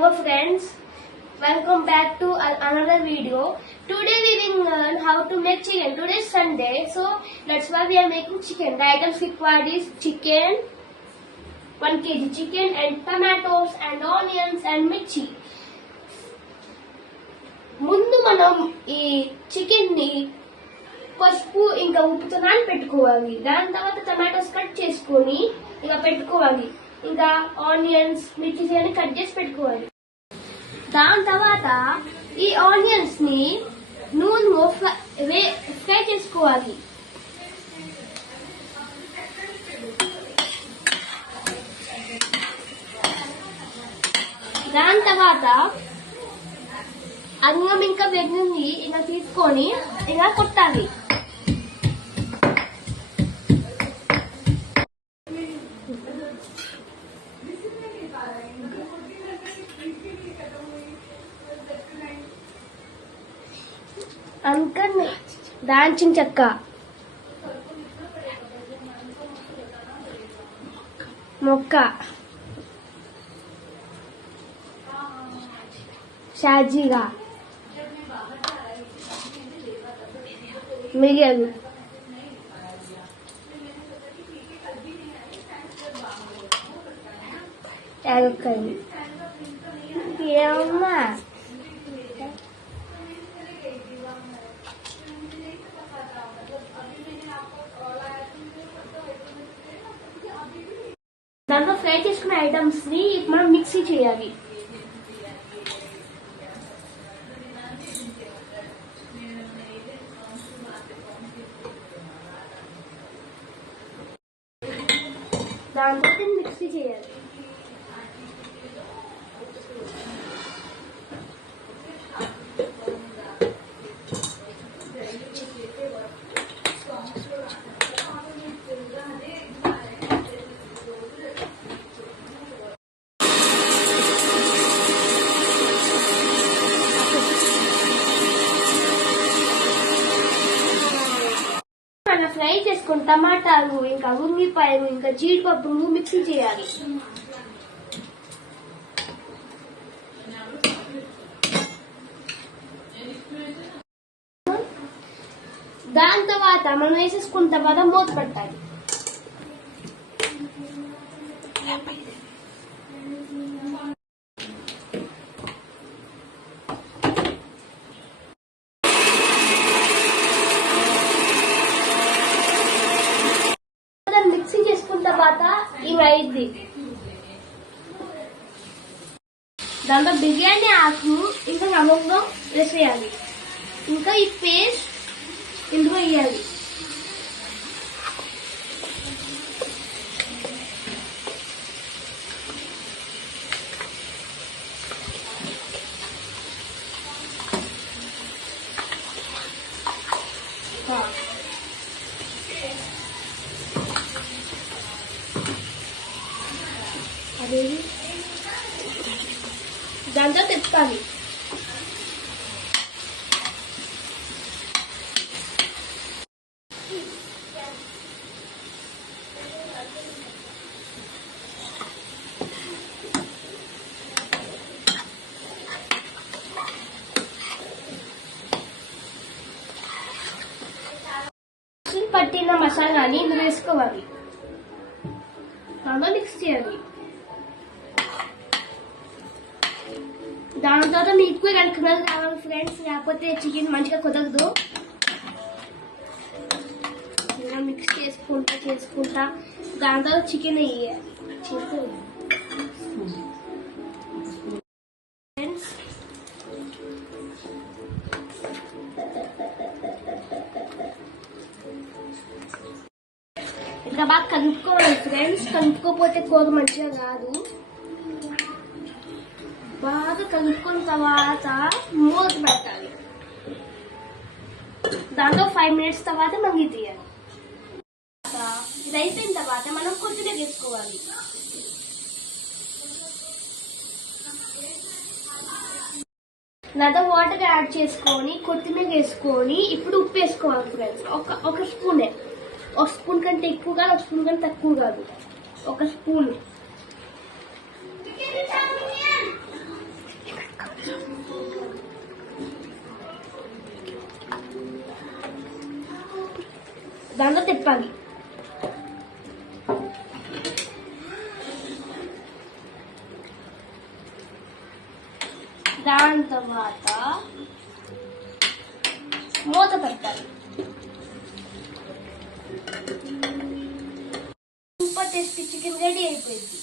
Hello friends, welcome back to another video. Today we will learn how to make chicken. Today is Sunday, so that's why we are making chicken. The items required is chicken, 1 kg chicken and tomatoes and onions and mirchi. ముందు మనం ఈ chicken ని పసుపు ఇంకా ఉప్పుతో నానబెట్టుకోవాలి. దాని తర్వాత టమాటోస్ కట్ చేసుకొని ఇలా పెట్టుకోవాలి. ఇంకా ఆనియన్స్ మిర్చి అని కట్ చేసి పెట్టుకోవాలి. దాని తర్వాత ఈ ఆనియన్స్ ని నూనెలో ఫ్రై చేసుకోవాలి. దాని తర్వాత అన్నం ఇంకా వెజ్జుని ఇలా తీసుకొని ఇలా కొట్టాలి. అంకన్ దాల్చిన చెక్క, మొక్క, షాజీరా, మిరియాలు, యాలక్కాయలు. ఏమన్నా దాంట్లో ఫ్రై చేసుకున్న ఐటమ్స్ ని మనం మిక్సీ చేయాలి. దాంతో మిక్సీ చేయాలి. ఫ్రై చేసుకుని టమాటాలు ఇంకా ఉల్లిపాయలు ఇంకా జీడిపప్పును మిక్సీ చేయాలి. దాని తర్వాత మనం వేసేసుకున్న తర్వాత మూత పెట్టాలి. మిక్సీ చేసుకున్న తర్వాత ఇవి అయింది. దాంట్లో బిర్యానీ ఆకు ఇంకా లవంగం వేసేయాలి. ఇంకా ఈ పేస్ట్ ఇందులో వేయాలి. దాంతో తిప్పాలి. పట్టిన మసాలాని ఇందులో వేసుకోవాలి. బాగా మిక్స్ చేయాలి. దాని తర్వాత మీకు కనుక్కున్నది కావాలి ఫ్రెండ్స్, లేకపోతే చికెన్ మంచిగా కుదరదు. ఇలా మిక్స్ చేసుకుంటా దాని తర్వాత చికెన్ వేయాలి. ఫ్రెండ్స్ ఇంకా బాగా కలుపుకోవాలి ఫ్రెండ్స్. కలుపుకోకపోతే కూర మంచిగా కాదు. బాగా కలుపుకున్న తర్వాత మూత పెట్టాలి. దాంట్లో 5 minutes తర్వాత మగ్గి తీయాలి. ఇది అయిపోయిన తర్వాత మనం కొత్తిమీర వేసుకోవాలి. లేదా వాటర్ యాడ్ చేసుకొని కొత్తిమీర వేసుకొని ఇప్పుడు ఉప్పు వేసుకోవాలి ఫ్రెండ్స్. ఒక స్పూనే. ఒక స్పూన్ కంటే ఎక్కువ కాదు, ఒక స్పూన్ కంటే తక్కువ కాదు, ఒక స్పూన్. దాంట్లో తిప్పాలి. దాని తర్వాత మూత పెట్టాలి. సూపర్ టేస్టీ చికెన్ రెడీ అయిపోయింది.